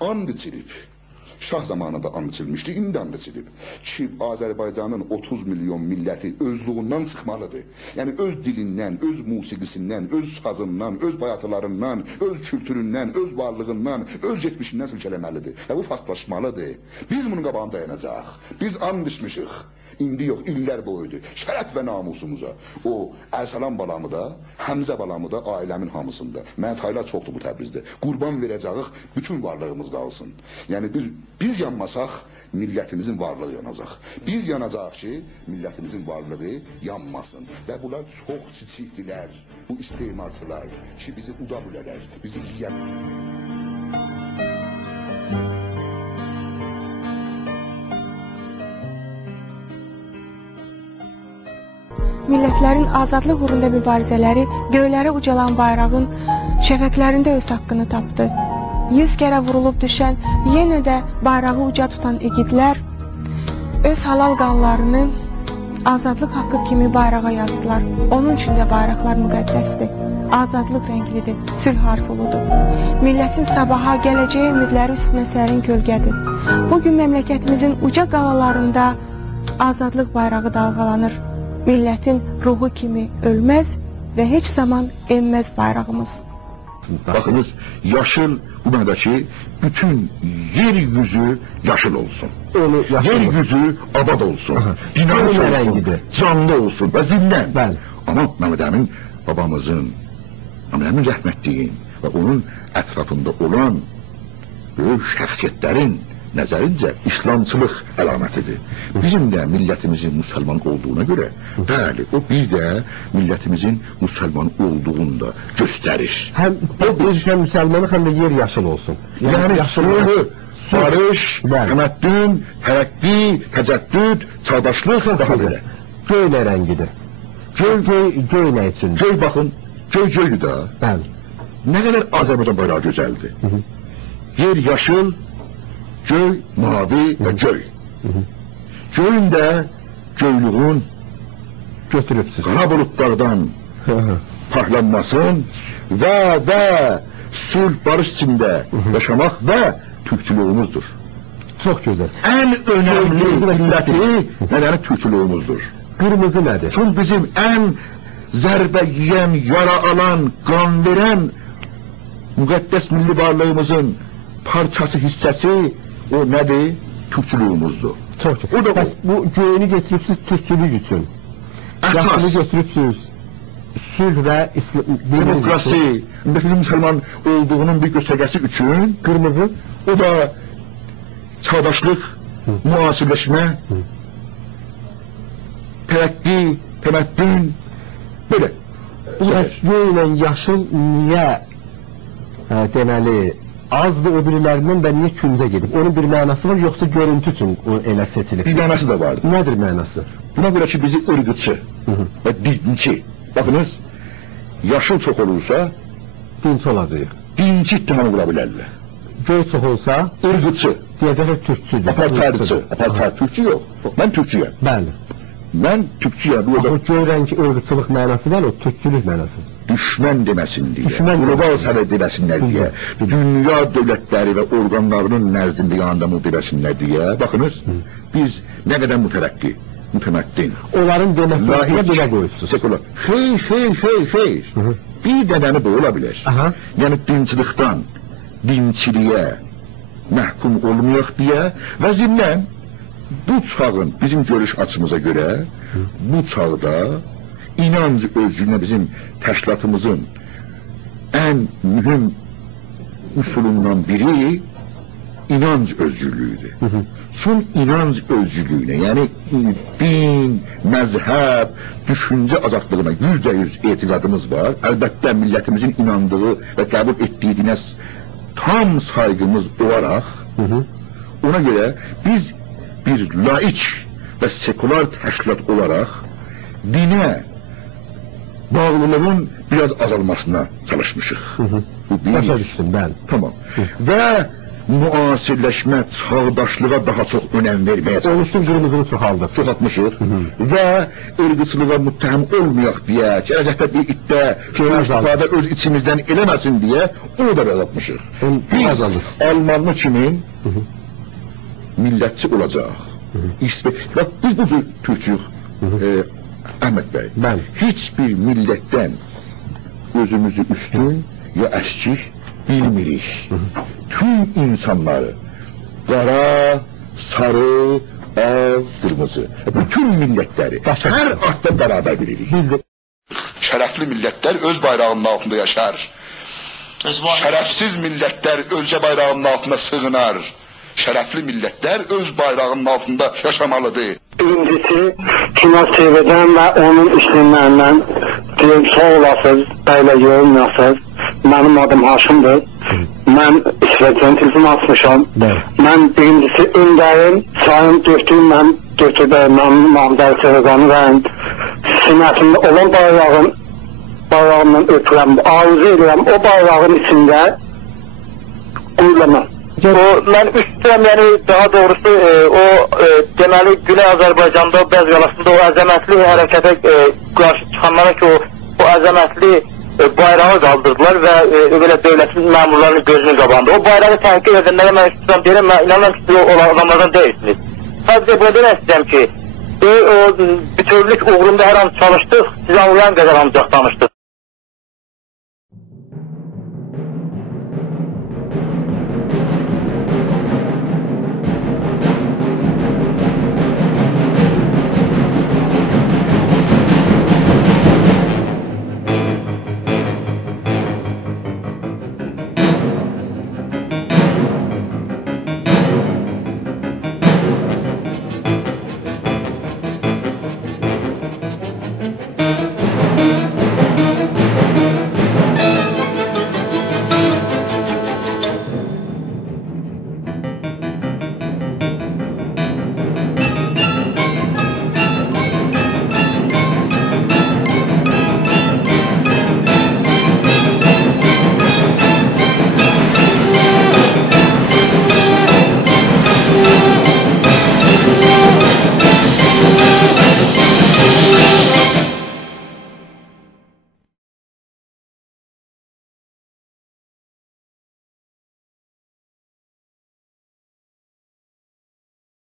and içilib. Şah zamanında and içilmişdi, indi and içilib. Ki Azərbaycanın 30 milyon milləti özlüğündən çıxmalıdır. Yəni öz dilindən, öz musiqisindən, öz sazından, öz bayatılarından, öz kültüründən, öz varlığından, öz geçmişindən silkələməlidir. Və bu fastlaşmalıdır. Biz bunun qabağında dayanacaq. Biz and içmişik. İndi yox, illər boyudur. Şərəf və namusumuza. O Ərsalan balamı da, Həmzə balamı da ailəmin hamısında. Mənə taylar çoxdur bu Təbrizdə. Qurban verəcəyik, bütün varlığımız qalsın. Yəni biz yanmasaq, millətimizin varlığı yanacaq. Biz yanacaq ki, millətimizin varlığı yanmasın. Və bunlar çox çiçikdilər, bu istemarçılar ki, bizi uda bilərlər, bizi yiyər. Millətlərin azadlıq uğrunda mübarizələri göylərə ucalan bayrağın şəfəqlərində öz haqqını tapdı. 100 kərə vurulub düşən, yenə də bayrağı uca tutan igidlər öz halal qanlarını azadlıq haqqı kimi bayrağa yazdılar. Onun üçün də bayraqlar müqəddəsdir, azadlıq rənglidir, sülh arzuludur. Millətin sabaha, gələcəyə ümidləri üstünə sərin kölgədir. Bugün məmləkətimizin uca qalalarında azadlıq bayrağı dalğalanır. Millətin ruhu kimi ölməz və heç zaman enməz bayrağımız. Bakınız, yaşıl bu mənədəki bütün yeryüzü yaşıl olsun. Yeryüzü abad olsun. Dinamik olsun, canlı olsun və zildən. Ama Mehmet Emin babamızın, Mehmet Emin rəhmətliyin və onun ətrafında olan böyük şəxsiyyətlərin nəzərincə İslamçılıq əlamətidir. Bizim də millətimizin müsəlman olduğuna görə, bəli, o bir də millətimizin müsəlman olduğunu da göstərir. Həm müsəlmanı, həm də yer yaşıl olsun. Yəni sülhü, barış, təməddün, tərəqqi, təcəddüd, çağdaşlıq daha belə. Göy nə rəngidir? Göy nə üçün? Göy baxın, göy da. Bəli. Nə qədər Azərbaycan bayrağı gözəldir. Yer yaşıl, göy, mavi və göy. Göyün də göylüğün götürübsüz. Qara bulutlardan parlanmasın və sülh barış içində yaşamaq və türkçülüğümüzdür. Çox gözəl. Ən önəmli milləti nədəni türkçülüğümüzdür. Qırmızı nədir? Çünki bizim ən zərbə yiyən, yara alan, qan verən müqəddəs milli varlığımızın parçası, hissəsi o nədir? Türkçülüğümüzdür. Çox gözəl. Bəs bu göyünü getiribsiz türkçülük üçün. Yaşını götürübsüz. Sülh və demokrasi, müsəlman olduğunun bir göstərgəsi üçün qırmızı, o da çağdaşlıq, müasirləşmə, tərəqqi, təməddün, belə. Göy ilə yaşıl niyə deməli azdır o birilərindən və niyə küncə gedib? Onun bir mənası var, yoxsa görüntü üçün o elə seçilib? Bir mənası da vardır. Nədir mənası? Buna görə ki, bizi ırqıçı və dinçi. Baxınız, yaşıl çox olursa dinçi olacaq. Dinçi ittihamı qura bilərlər. Göy çox olsa ırqıçı. Deyəcək türkçüdür. Apartaydıcı. Apartaydı. Türkçü yox. Mən türkçüyəm. Bəli. Mən türkçüyəm. O göy rəngi ırqıçılıq mənası var, o türkçülük mənası. Düşmən deməsin deyə, qlobal səviyyə deməsinlər deyə, dünya dövlətləri və orqanlarının nəzdində yanında mı deməsinlər deyə, baxınız, biz nə qədər mütərəqqi, mütəməddin. Onların deməsinə belə qoyursunuz. Sekular. Xeyr. Bir dədəni bu ola bilər. Yəni dinçilikdən, dinçiliyə məhkum olmayaq deyə və zimnən bu çağın bizim görüş açımıza görə bu çağda inanc özcülüğüne bizim təşkilatımızın ən mühüm usulundan biri inanc özcülüğüdür. Son inanc özcülüğüne, yani din, məzhəb, düşüncə azadlığına %100 etiqadımız var. Əlbəttə millətimizin inandığı və qəbul etdiyi dinə tam saygımız olaraq, ona görə biz bir laik və sekular təşkilat olaraq dinə bağlılığın biraz azalmasına çalışmışıq. Başa düşdüm, bəli. Tamam. Və müasirləşmə, çağdaşlığa daha çox önəm verməyə çalışır. Onun üçün qırmızını çoxaltmışıq və ırqçılığa müttəhim olmayaq deyə, gələcəkdə bir iddia, istifadə öz içimizdən eləməsin deyə onu da azaltmışıq. Biz Almanlı kimi millətçi olacaq. Biz bu cür türkçük, Əhməd bəy, heç bir millətdən özümüzü üstün ya əskik bilmirik. Tüm insanları qara, sarı, ağ, qırmızı, bütün millətləri hər adda bərabər bilirik. Şərəfli millətlər öz bayrağının altında yaşar. Şərəfsiz millətlər ölkə bayrağının altında sığınar. Şərəfli millətlər öz bayrağının altında yaşamalıdır. Birincisi, Kino TV'dən və onun işlemlərindən deyim, sağ olasınız, bəylə yorulmayasınız. Mənim adım Haşimdir. Mən İsveçdən telefon açmışam. Mən birincisi öndərim, sayın döktüyüm, mən götürdüm, mən Mahmudəli Sevəqanı və sinəsində olan bayrağımdan ötürəm, arzu edirəm, o bayrağın içində qoyulamam. Mən üstürəm, yəni daha doğrusu o deməli Güney Azərbaycanda Bəz qalasında o əzəmətli hərəkətə qarşı çıxanlara ki o əzəmətli bayrağı qaldırdılar və belə dövlətin məmurlarının gözünün qabağında. O bayrağı təhqir edənlərə mən üstürəm deyirəm, mən inanmam ki, siz o adamlardan deyilsiniz. Sadəcə bu demək istəyirəm ki, o bütövlük uğrunda hər an çalışdıq, siz anlayan qədər ancaq danışdıq.